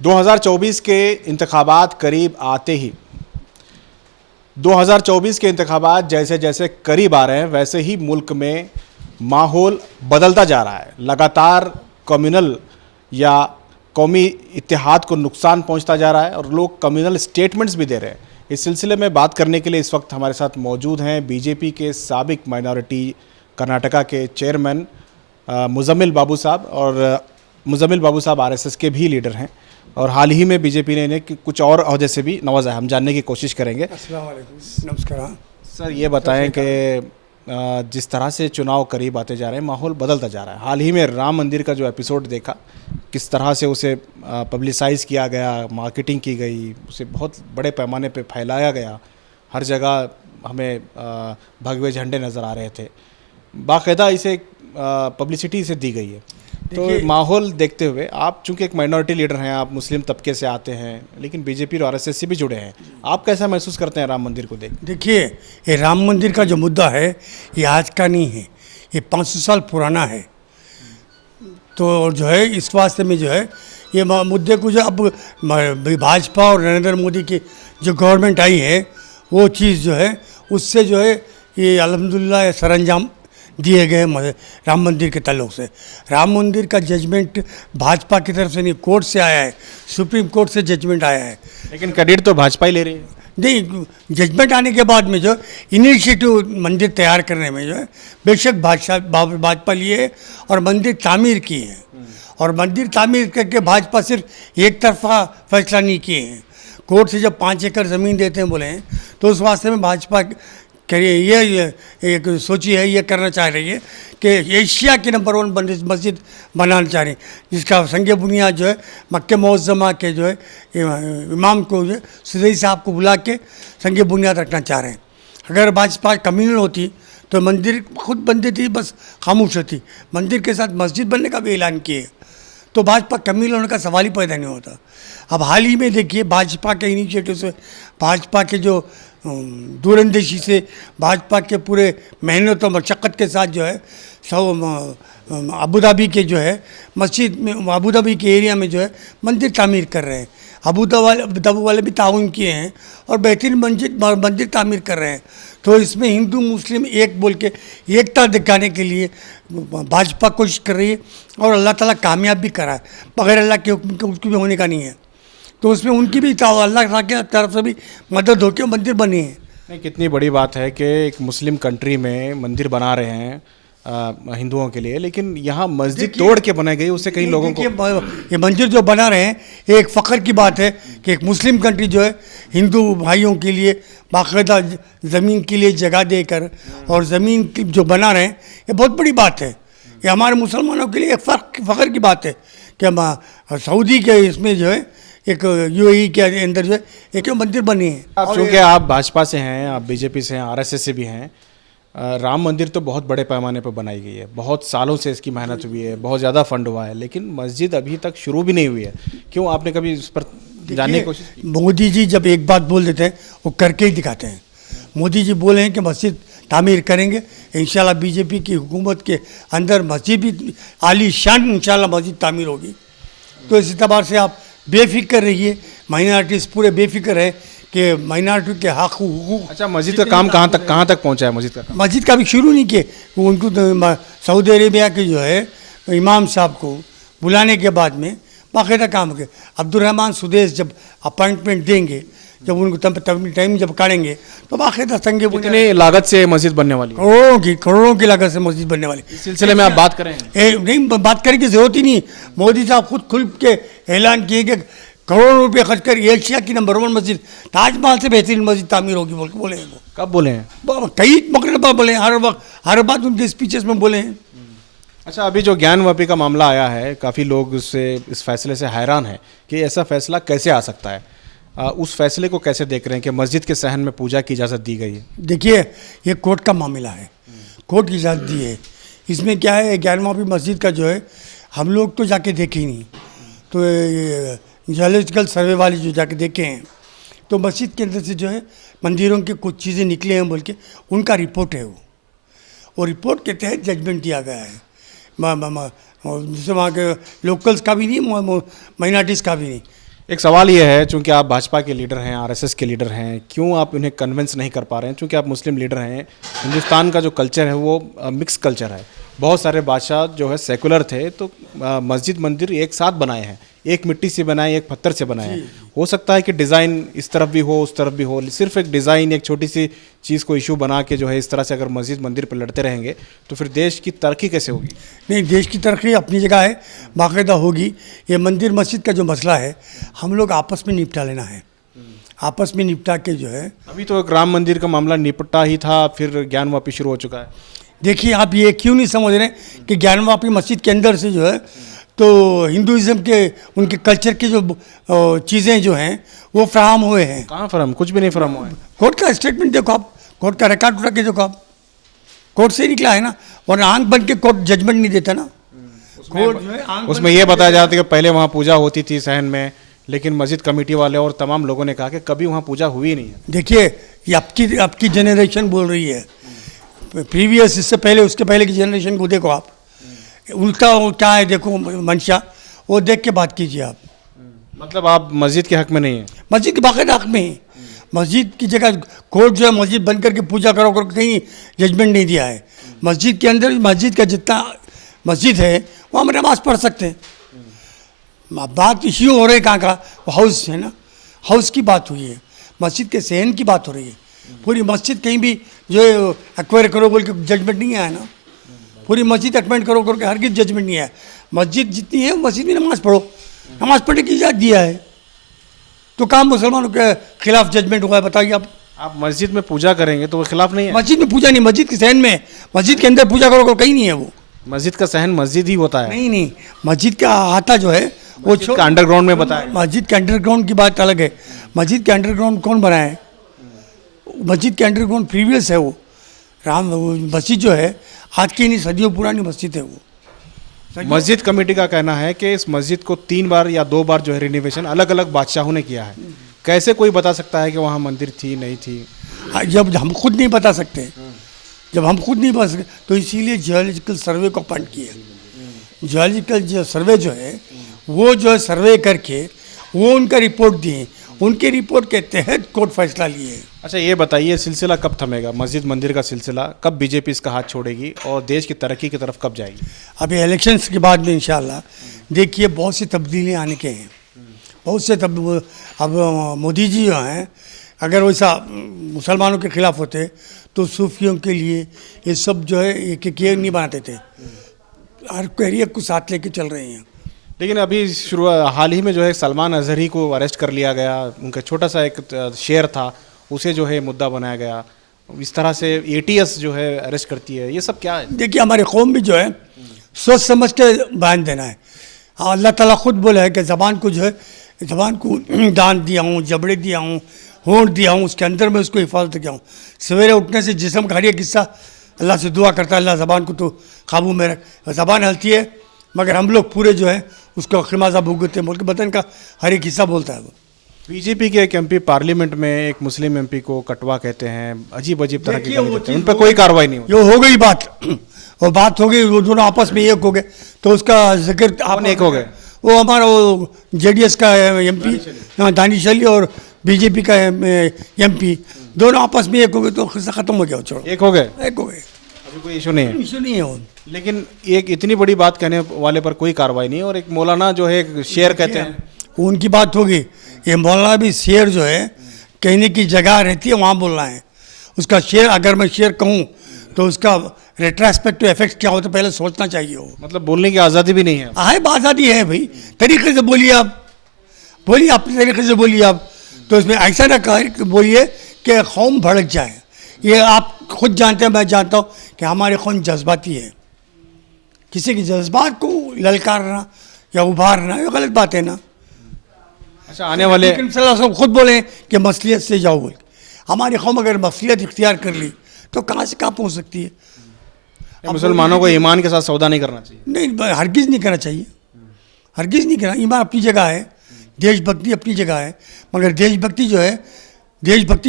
2024 के इंतखाबात करीब आते ही 2024 के इंतखाबात जैसे जैसे करीब आ रहे हैं वैसे ही मुल्क में माहौल बदलता जा रहा है। लगातार कम्युनल या कौमी इत्तेहाद को नुकसान पहुंचता जा रहा है और लोग कम्युनल स्टेटमेंट्स भी दे रहे हैं। इस सिलसिले में बात करने के लिए इस वक्त हमारे साथ मौजूद हैं बीजेपी के साबिक माइनॉरिटी कर्नाटका के चेयरमैन मुजम्मिल बाबू साहब। और मुजम्मिल बाबू साहब आरएसएस के भी लीडर हैं और हाल ही में बीजेपी ने इन्हें कुछ और अहदे से भी नवाजा है। हम जानने की कोशिश करेंगे। अस्सलाम वालेकुम, नमस्कार। सर ये बताएं कि जिस तरह से चुनाव करीब आते जा रहे हैं माहौल बदलता जा रहा है। हाल ही में राम मंदिर का जो एपिसोड देखा, किस तरह से उसे पब्लिसाइज़ किया गया, मार्केटिंग की गई, उसे बहुत बड़े पैमाने पे फैलाया गया। हर जगह हमें भगवे झंडे नज़र आ रहे थे, बाकायदा इसे पब्लिसिटी इसे दी गई है। तो माहौल देखते हुए आप चूंकि एक माइनॉरिटी लीडर हैं, आप मुस्लिम तबके से आते हैं लेकिन बीजेपी और आरएसएस से भी जुड़े हैं, आप कैसा महसूस करते हैं राम मंदिर को देख? देखिए, ये राम मंदिर का जो मुद्दा है ये आज का नहीं है, ये 500 साल पुराना है। तो जो है इस वास्ते में जो है ये मुद्दे को जो अब भाजपा और नरेंद्र मोदी की जो गवर्नमेंट आई है वो चीज़ जो है उससे जो है ये अल्हम्दुलिल्लाह सरंजाम दिए गए राम मंदिर के ताल्लुक से। राम मंदिर का जजमेंट भाजपा की तरफ से नहीं, कोर्ट से आया है, सुप्रीम कोर्ट से जजमेंट आया है। लेकिन क्रेडिट तो भाजपा ही ले रही है। नहीं, जजमेंट आने के बाद में जो इनिशिएटिव मंदिर तैयार करने में जो है बेशक भाजपा लिए है और मंदिर तामीर की है। और मंदिर तामीर करके भाजपा सिर्फ एक तरफा फैसला नहीं किए हैं। कोर्ट से जब 5 एकड़ ज़मीन देते हैं बोले हैं तो उस वास्ते में भाजपा करिए ये एक सोची है, ये करना चाह रही है कि एशिया की नंबर 1 मस्जिद बनाना चाह रही है, जिसका संग बुनियाद जो है मक्के मुअज़्ज़मा के जो है इमाम को जो है सुदैई साहब को बुला के संग बुनियाद रखना चाह रहे हैं। अगर भाजपा कम्युनल होती तो मंदिर खुद बनती थी, बस खामोश होती। मंदिर के साथ मस्जिद बनने का भी ऐलान किए तो भाजपा कम्युनल होने का सवाल ही पैदा नहीं होता। अब हाल ही में देखिए भाजपा के इनिशिएटिव से, भाजपा के जो दूरंदेशी से, भाजपा के पूरे मेहनत और मशक्क़त के साथ जो है सब अबू धाबी के जो है मस्जिद में, अबू धाबी के एरिया में जो है मंदिर तामीर कर रहे हैं। अबू धाबी वाले भी ताउन किए हैं और बेहतरीन मंदिर तामीर कर रहे हैं। तो इसमें हिंदू मुस्लिम एक बोल के एकता दिखाने के लिए भाजपा कोशिश कर रही है और अल्लाह ताला कामयाब भी करा है। बगैर अल्लाह के हुक्म के उसकी भी होने का नहीं है। तो उसमें उनकी भी अल्लाह की तरफ से भी मदद होकर मंदिर बनी है। नहीं, कितनी बड़ी बात है कि एक मुस्लिम कंट्री में मंदिर बना रहे हैं हिंदुओं के लिए, लेकिन यहाँ मस्जिद तोड़ के बनाई गई, उससे कई लोगों को ये मंदिर जो बना रहे हैं ये एक फ़ख्र की बात है कि एक मुस्लिम कंट्री जो है हिंदू भाइयों के लिए बाकायदा ज़मीन के लिए जगह देकर और ज़मीन जो बना रहे हैं ये बहुत बड़ी बात है। ये हमारे मुसलमानों के लिए एक फ़ख्र की बात है कि हम सऊदी के इसमें जो है एक यूएई के अंदर जो है एक मंदिर बनी है। चूँकि आप भाजपा से हैं, आप बीजेपी से हैं, आरएसएस से भी हैं, राम मंदिर तो बहुत बड़े पैमाने पर बनाई गई है, बहुत सालों से इसकी मेहनत हुई है, बहुत ज़्यादा फंड हुआ है, लेकिन मस्जिद अभी तक शुरू भी नहीं हुई है। क्यों, आपने कभी इस पर जानने की कोशिश की? मोदी जी जब एक बात बोल देते हैं वो करके ही दिखाते हैं। मोदी जी बोले हैं कि मस्जिद तामीर करेंगे, इंशाल्लाह बीजेपी की हुकूमत के अंदर मस्जिद भी आलीशान इंशाल्लाह मस्जिद तामीर होगी। तो इस एतबार से आप बेफिक्र रहिए, माइनॉरिटीज़ पूरे बेफिक्र है कि माइनॉरिटी के हक हुकूक। अच्छा, मस्जिद का काम कहाँ तक पहुँचा है? मस्जिद का भी शुरू नहीं किए। वो उनको तो सऊदी अरेबिया के जो है इमाम साहब को बुलाने के बाद में बाकायदा काम किया। अब्दुर्रहमान सुदेश जब अपॉइंटमेंट देंगे, जब उनको टाइम जब काटेंगे तो बाकायदा संगे कितनी लागत से मस्जिद बनने वाली? करोड़ों की लागत से मस्जिद बनने वाली। इस सिलसिले में आप बात करें? नहीं, बात करने की जरूरत ही नहीं। मोदी साहब खुद खुल के ऐलान किए कि करोड़ों रुपये खर्च कर एशिया की नंबर 1 मस्जिद, ताजमहल से बेहतरीन मस्जिद तामीर होगी बोल के बोले हैं। वो कब बोले हैं? कई मौके बोले हैं, हर वक्त हर बात उनके स्पीचेस में बोले हैं। अच्छा, अभी जो ज्ञानवापी का मामला आया है, काफ़ी लोग उससे इस फैसले से हैरान हैं कि ऐसा फैसला कैसे आ सकता है। उस फैसले को कैसे देख रहे हैं कि मस्जिद के सहन में पूजा की इजाज़त दी गई है? देखिए, ये कोर्ट का मामला है, कोर्ट की इजाज़त दी है। इसमें क्या है, ज्ञानवापी मस्जिद का जो है हम लोग तो जाके देखे ही नहीं, तो जियोलॉजिकल सर्वे वाले जो जाके देखे हैं तो मस्जिद के अंदर से जो है मंदिरों की कुछ चीज़ें निकले हैं बोल के उनका रिपोर्ट है वो रिपोर्ट के तहत जजमेंट दिया गया है। दूसरे वहाँ के लोकल्स का भी नहीं, माइनॉरिटीज़ का भी नहीं। एक सवाल ये है, चूंकि आप भाजपा के लीडर हैं, आरएसएस के लीडर हैं, क्यों आप उन्हें कन्विंस नहीं कर पा रहे हैं? चूंकि आप मुस्लिम लीडर हैं, हिंदुस्तान का जो कल्चर है वो मिक्स कल्चर है। बहुत सारे बादशाह जो है सेकुलर थे, तो मस्जिद मंदिर एक साथ बनाए हैं, एक मिट्टी से बनाए, एक पत्थर से बनाए हैं। हो सकता है कि डिज़ाइन इस तरफ भी हो, उस तरफ भी हो, सिर्फ एक डिज़ाइन, एक छोटी सी चीज़ को इशू बना के जो है इस तरह से अगर मस्जिद मंदिर पर लड़ते रहेंगे तो फिर देश की तरक्की कैसे होगी? नहीं, देश की तरक्की अपनी जगह है, बाकायदा होगी। ये मंदिर मस्जिद का जो मसला है हम लोग आपस में निपटा लेना है, आपस में निपटा के जो है। अभी तो एक राम मंदिर का मामला निपटा ही था, फिर ज्ञानवापी शुरू हो चुका है। देखिए, आप ये क्यों नहीं समझ रहे कि ज्ञानवापी मस्जिद के अंदर से जो है तो हिंदुइज्म के उनके कल्चर की जो चीज़ें जो हैं वो फ्राहम हुए हैं। कहाँ फरम? कुछ भी नहीं फरम हुआ है। कोर्ट का स्टेटमेंट देखो आप, कोर्ट का रिकॉर्ड उठा के देखो आप, कोर्ट से निकला है ना। वरना आंख बन के कोर्ट जजमेंट नहीं देता ना। कोर्ट जो है आंख उसमें ये बताया जाता है कि पहले वहाँ पूजा होती थी सहन में, लेकिन मस्जिद कमेटी वाले और तमाम लोगों ने कहा कि कभी वहाँ पूजा हुई नहीं है। देखिए, ये आपकी जनरेशन बोल रही है, प्रीवियस, इससे पहले उसके पहले की जनरेशन को देखो आप, उल्टा क्या है देखो मंशा, वो देख के बात कीजिए आप। मतलब आप मस्जिद के हक में नहीं है? मस्जिद के बाकायदा हक में ही, मस्जिद की जगह कोर्ट जो है मस्जिद बंद करके पूजा करो कहीं जजमेंट नहीं दिया है। मस्जिद के अंदर, मस्जिद का जितना मस्जिद है वहाँ हम नमाज पढ़ सकते हैं। बात इश्यू हो रही है कहाँ का, वो हाउस है ना, हाउस की बात हुई है, मस्जिद के सहन की बात हो रही है। पूरी मस्जिद कहीं भी जो एक्वायर करो बोल के जजमेंट नहीं आया ना, पूरी मस्जिद एक्वायर करो करके हर किसी जजमेंट नहीं आया। मस्जिद जितनी है मस्जिद में नमाज पढ़ो, नमाज पढ़ने की इजाज़त दिया है, तो काम मुसलमानों के खिलाफ जजमेंट हुआ है? बताइए आप मस्जिद में पूजा करेंगे तो वो खिलाफ नहीं है? मस्जिद में पूजा नहीं, मस्जिद के सहन में, मस्जिद के अंदर पूजा करो कहीं नहीं है वो। मस्जिद का सहन मस्जिद ही होता है। नहीं, मस्जिद का अहाता जो है वो का अंडरग्राउंड में बताया। मस्जिद के अंडरग्राउंड की बात अलग है। मस्जिद के अंडरग्राउंड कौन बनाया है? मस्जिद के अंडरग्राउंड प्रीवियस है वो। मस्जिद जो है आज की नहीं, सदियों पुरानी मस्जिद है वो। मस्जिद कमेटी का कहना है कि इस मस्जिद को 3 बार या 2 बार जो है रिनोवेशन अलग अलग बादशाहों ने किया है। कैसे कोई बता सकता है कि वहाँ मंदिर थी नहीं थी? जब हम खुद नहीं बता सकते, जब हम खुद नहीं बता सकते तो इसीलिए जियोलॉजिकल सर्वे को अपॉइंट किया। जियोलॉजिकल जो सर्वे जो है वो जो है सर्वे करके वो उनका रिपोर्ट दिए, उनके रिपोर्ट के तहत कोर्ट फैसला लिए। अच्छा, ये बताइए सिलसिला कब थमेगा, मस्जिद मंदिर का सिलसिला कब बीजेपी इसका हाथ छोड़ेगी और देश की तरक्की की तरफ कब जाएगी? अभी इलेक्शंस के बाद में इंशाल्लाह देखिए बहुत सी तब्दीलियाँ आने के हैं, बहुत से अब मोदी जी जो हैं अगर वैसा मुसलमानों के खिलाफ होते तो सूफियों के लिए ये सब जो है एक नहीं बनाते थे। हर एरिया को साथ लेके चल रहे हैं। लेकिन अभी हाल ही में जो है सलमान अजहरी को अरेस्ट कर लिया गया, उनका छोटा सा एक शेयर था उसे जो है मुद्दा बनाया गया, इस तरह से एटीएस जो है अरेस्ट करती है, ये सब क्या है? देखिए, हमारे कौम भी जो है सोच समझ के बयान देना है। हाँ, अल्लाह ताला खुद बोला है कि ज़बान को जो है, ज़बान को दान दिया हूँ, जबड़े दिया हूँ, होंठ दिया हूँ, उसके अंदर में उसको हिफाजत किया हूँ। सवेरे उठने से जिस्म का हर एक हिस्सा अल्लाह से दुआ करता है, अल्लाह ज़बान को तो काबू में रख। ज़बान हलती है मगर हम लोग पूरे जो है उसको खिमाजा भुगतते हैं, बोल के बदन का हर एक हिस्सा बोलता है वो। बीजेपी के एक एमपी पार्लियामेंट में एक मुस्लिम एमपी को कटवा कहते हैं, अजीब अजीब तरह की गाली देते हैं, उन पर कोई कार्रवाई नहीं हुई। जो हो गई बात, वो बात हो गई, वो दोनों आपस में एक हो गए तो उसका जिक्र आप एक हो गए। वो हमारा वो जेडीएस का एमपी दानिश अली और बीजेपी का एमपी दोनों आपस में एक हो गए तो खत्म हो गया। छोड़ो, एक हो गए, एक हो गए, अभी कोई इशू नहीं है। इशू नहीं है वो। लेकिन एक इतनी बड़ी बात कहने वाले पर कोई कार्रवाई नहीं, और एक मौलाना जो है एक शेर कहते हैं, उनकी बात होगी। ये मौलाना भी शेर जो है कहने की जगह रहती है, वहाँ बोलना है उसका शेर। अगर मैं शेर कहूँ तो उसका रेट्रोस्पेक्टिव इफेक्ट क्या होता है पहले सोचना चाहिए। वो मतलब बोलने की आज़ादी भी नहीं है। आज़ादी है भाई, तरीके से बोलिए आप, बोलिए अपने तरीके से बोलिए आप। तो इसमें ऐसा ना बोलिए कि कौम भड़क जाए। ये आप खुद जानते हैं, मैं जानता हूँ कि हमारे कौन जज्बाती है। किसी के जज्बात को ललकारना या उभारना ये गलत बात है ना। अच्छा, आने वाले सब खुद बोले कि मसलियत से जाओ बोल। हमारी कौम अगर मसलियत इख्तियार कर ली तो कहाँ से कहाँ पहुँच सकती है। मुसलमानों को ईमान के साथ सौदा नहीं करना चाहिए। नहीं, हरगिज़ नहीं करना चाहिए, हरगिज़ नहीं करना। ईमान अपनी जगह है, देशभक्ति अपनी जगह है, मगर देशभक्ति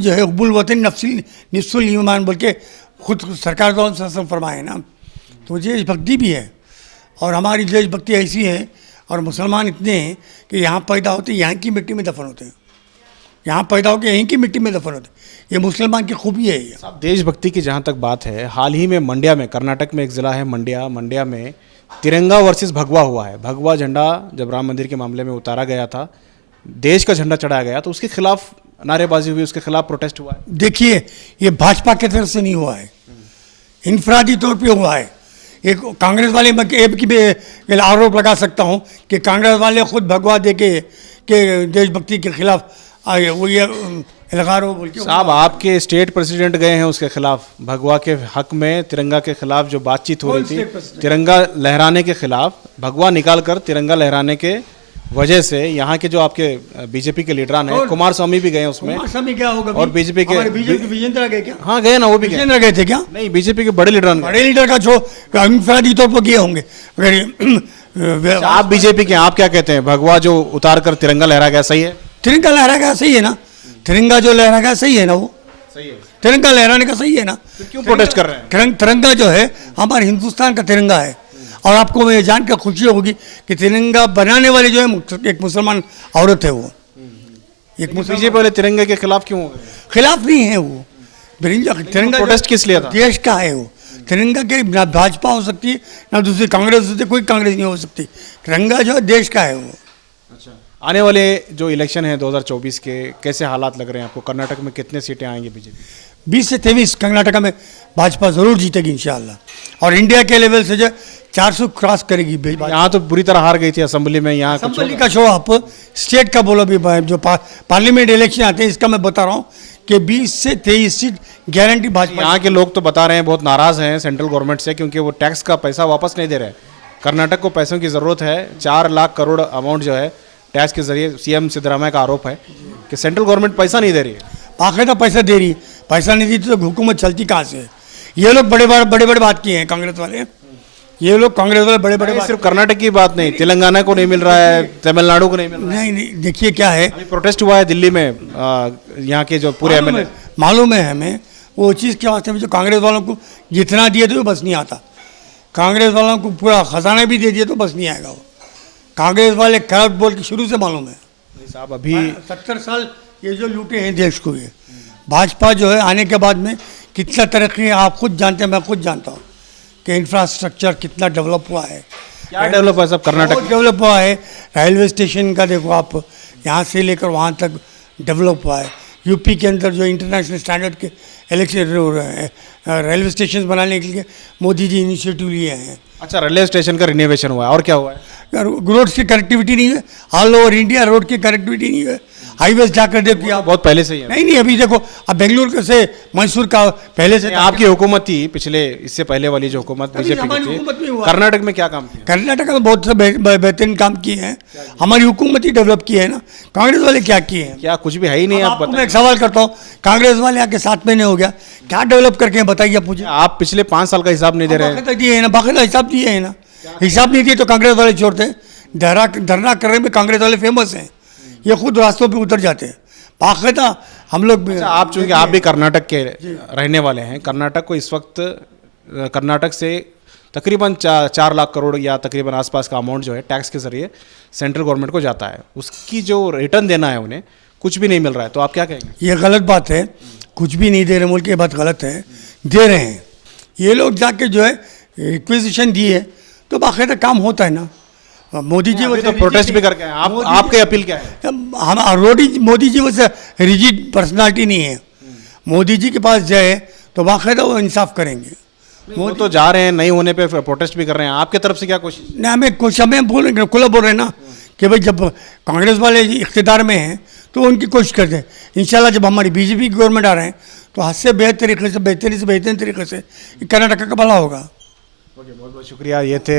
जो है हुब्बुल वतन निस्फुल ईमान बोल के खुद सरकार द्वारा फरमाए ना। तो देशभक्ति भी है और हमारी देशभक्ति ऐसी है, और मुसलमान इतने हैं कि यहाँ पैदा होते यहाँ की मिट्टी में दफन होते हैं, यहाँ पैदा होकर यहीं की मिट्टी में दफन होते हैं। ये मुसलमान की खूबी है ये। साहब, देशभक्ति की जहाँ तक बात है, हाल ही में मंड्या में, कर्नाटक में एक ज़िला है मंड्या में तिरंगा वर्सेस भगवा हुआ है। भगवा झंडा जब राम मंदिर के मामले में उतारा गया था, देश का झंडा चढ़ाया गया, तो उसके खिलाफ नारेबाजी हुई, उसके खिलाफ प्रोटेस्ट हुआ है। देखिए, ये भाजपा की तरफ से नहीं हुआ है, इनफरादी तौर पे हुआ है। एक कांग्रेस वाले मैं एक की भी आरोप लगा सकता हूँ कि कांग्रेस वाले खुद भगवा दे के देशभक्ति के खिलाफ आए, वो ये लगा रहे हो बोल के। साहब, आपके स्टेट प्रेसिडेंट गए हैं उसके खिलाफ, भगवा के हक में, तिरंगा के खिलाफ जो बातचीत हो रही थी, तिरंगा लहराने के खिलाफ, भगवा निकाल कर तिरंगा लहराने के वजह से यहाँ के जो आपके बीजेपी के लीडरान हैं, कुमार स्वामी भी गए हैं उसमें। कुमार स्वामी क्या होगा? और बीजेपी के विजेंद्र गए क्या? हाँ गए ना, वो भी गए। विजेंद्र गए थे क्या? नहीं, बीजेपी के बड़े लीडरान गए। बड़े लीडर का जो इनफरादी तौर पर किए होंगे। अगर आप बीजेपी के, आप क्या कहते हैं, भगवा जो उतार कर तिरंगा लहरा गया सही है? तिरंगा लहरा गया सही है ना? तिरंगा जो लहरा गया सही है ना? वो सही है। तिरंगा लहराने का सही है ना? क्यों प्रोटेस्ट कर रहे हैं? तिरंगा जो है हमारे हिंदुस्तान का तिरंगा है। और आपको ये जान कर खुशी होगी कि तिरंगा बनाने वाले जो है एक मुसलमान औरत है। वो एक बीजेपी वाले तिरंगे के खिलाफ क्यों हो गए? खिलाफ नहीं है वो। तिरंगा प्रोटेस्ट किस लिए था? देश का है वो। तिरंगा के ना भाजपा हो सकती है, ना दूसरी कांग्रेस हो सकती है, कोई कांग्रेस नहीं हो सकती। तिरंगा जो है देश का है वो। अच्छा, आने वाले जो इलेक्शन है 2024 के, कैसे हालात लग रहे हैं आपको? कर्नाटक में कितने सीटें आएंगी बीजेपी? 20 से 23 कर्नाटका में भाजपा जरूर जीतेगी इंशाल्लाह। और इंडिया के लेवल से जो 400 क्रॉस करेगी। यहाँ तो बुरी तरह हार गई थी असेंबली में। यहाँ असेंबली का शो आप स्टेट का बोलो भी, जो पार्लियामेंट इलेक्शन आते हैं इसका मैं बता रहा हूँ कि 20 से 23 सीट गारंटी भाजपा। यहाँ के लोग तो बता रहे हैं बहुत नाराज हैं सेंट्रल गवर्नमेंट से, क्योंकि वो टैक्स का पैसा वापस नहीं दे रहे। कर्नाटक को पैसों की ज़रूरत है, 4 लाख करोड़ अमाउंट जो है टैक्स के जरिए। सीएम सिद्धरामैया का आरोप है कि सेंट्रल गवर्नमेंट पैसा नहीं दे रही है। बाकायदा पैसा दे रही है, पैसा नहीं देती तो हुकूमत चलती कहाँ से? ये लोग बड़े बड़े बात किए हैं कांग्रेस वाले। ये लोग कांग्रेस वाले बड़े सिर्फ कर्नाटक की बात नहीं, तेलंगाना को नहीं मिल रहा है, तमिलनाडु को नहीं मिल रहा है। नहीं, देखिए क्या है, अभी प्रोटेस्ट हुआ है दिल्ली में, यहाँ के जो पूरे एमएलए। मालूम है हमें वो चीज़ के वास्ते में जो कांग्रेस वालों को जितना दिए तो बस नहीं आता। कांग्रेस वालों को पूरा खजाना भी दे दिए तो बस नहीं आएगा वो। कांग्रेस वाले करप्ट बोल के शुरू से मालूम है साहब। अभी 70 साल ये जो लूटे हैं देश को, ये भाजपा जो है आने के बाद में कितना तरक्की है आप खुद जानते हैं, मैं खुद जानता हूँ कि इंफ्रास्ट्रक्चर कितना डेवलप हुआ है। क्या डेवलप हुआ सब कर्नाटक? डेवलप हुआ है। रेलवे स्टेशन का देखो आप, यहाँ से लेकर वहाँ तक डेवलप हुआ है। यूपी के अंदर जो इंटरनेशनल स्टैंडर्ड के रेलवे स्टेशन बनाने के लिए मोदी जी इनिशिएटिव लिए हैं। अच्छा, रेलवे स्टेशन का रिनोवेशन हुआ है, और क्या हुआ है? रोड की कनेक्टिविटी नहीं है, ऑल ओवर इंडिया रोड की कनेक्टिविटी नहीं है। हाईवेज जाकर देखिए आप, बहुत पहले से ही है। नहीं अभी देखो, अब बेंगलुरु से मैसूर का पहले से आपकी हुकूमत थी पिछले, इससे पहले वाली जो हुकूमत बीजेपी की थी, कर्नाटक में क्या काम किया? कर्नाटक में बहुत से बेहतरीन काम किए हैं। हमारी हुकूमत ही डेवलप की है ना। कांग्रेस वाले क्या किए हैं? क्या कुछ भी है ही नहीं। आप मैं एक सवाल करता हूँ, कांग्रेस वाले आके 7 महीने हो गया, क्या डेवलप करके बताइए आप मुझे। आप पिछले 5 साल का हिसाब नहीं दे रहे। दिए है ना, बाकायदा हिसाब दिए है ना। हिसाब नहीं दिए तो कांग्रेस वाले छोड़ते। धरना करने में कांग्रेस वाले फेमस हैं, ये खुद रास्तों पे उतर जाते हैं बाकायदा। हम लोग अच्छा, आप चूंकि आप भी कर्नाटक के रहने वाले हैं, कर्नाटक को इस वक्त, कर्नाटक से तकरीबन 4 लाख करोड़ या तकरीबन आसपास का अमाउंट जो है टैक्स के जरिए सेंट्रल गवर्नमेंट को जाता है, उसकी जो रिटर्न देना है उन्हें कुछ भी नहीं मिल रहा है, तो आप क्या कहेंगे? ये गलत बात है, कुछ भी नहीं दे रहे बोल के, ये बात गलत है। दे रहे हैं ये लोग, जाके जो है रिक्वेजिशन दी है तो बाकायदा काम होता है ना। मोदी जी तो प्रोटेस्ट भी करके आप, आपके अपील क्या है? हम मोदी जी वैसे रिजिड पर्सनालिटी नहीं है। मोदी जी के पास जाए तो बाकायदा वो इंसाफ करेंगे। वो तो जा रहे हैं, नहीं होने पे प्रोटेस्ट भी कर रहे हैं, आपके तरफ से क्या कोशिश? नहीं, हमें खुला बोल रहे हैं ना कि भाई जब कांग्रेस वाले इख्तियार में हैं तो उनकी कोशिश करते हैं। इंशाल्लाह जब हमारी बीजेपी गवर्नमेंट आ रहे हैं तो हद से बेहतरीन तरीके से कर्नाटक का भला होगा। ओके, बहुत बहुत शुक्रिया। ये थे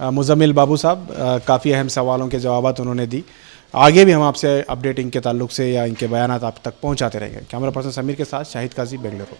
मुजम्मिल बाबू साहब, काफ़ी अहम सवालों के जवाब उन्होंने दी। आगे भी हम आपसे अपडेट इनके ताल्लुक से या इनके बयान आप तक पहुंचाते रहेंगे। कैमरा पर्सन समीर के साथ शाहिद काजी, बेंगलुरु।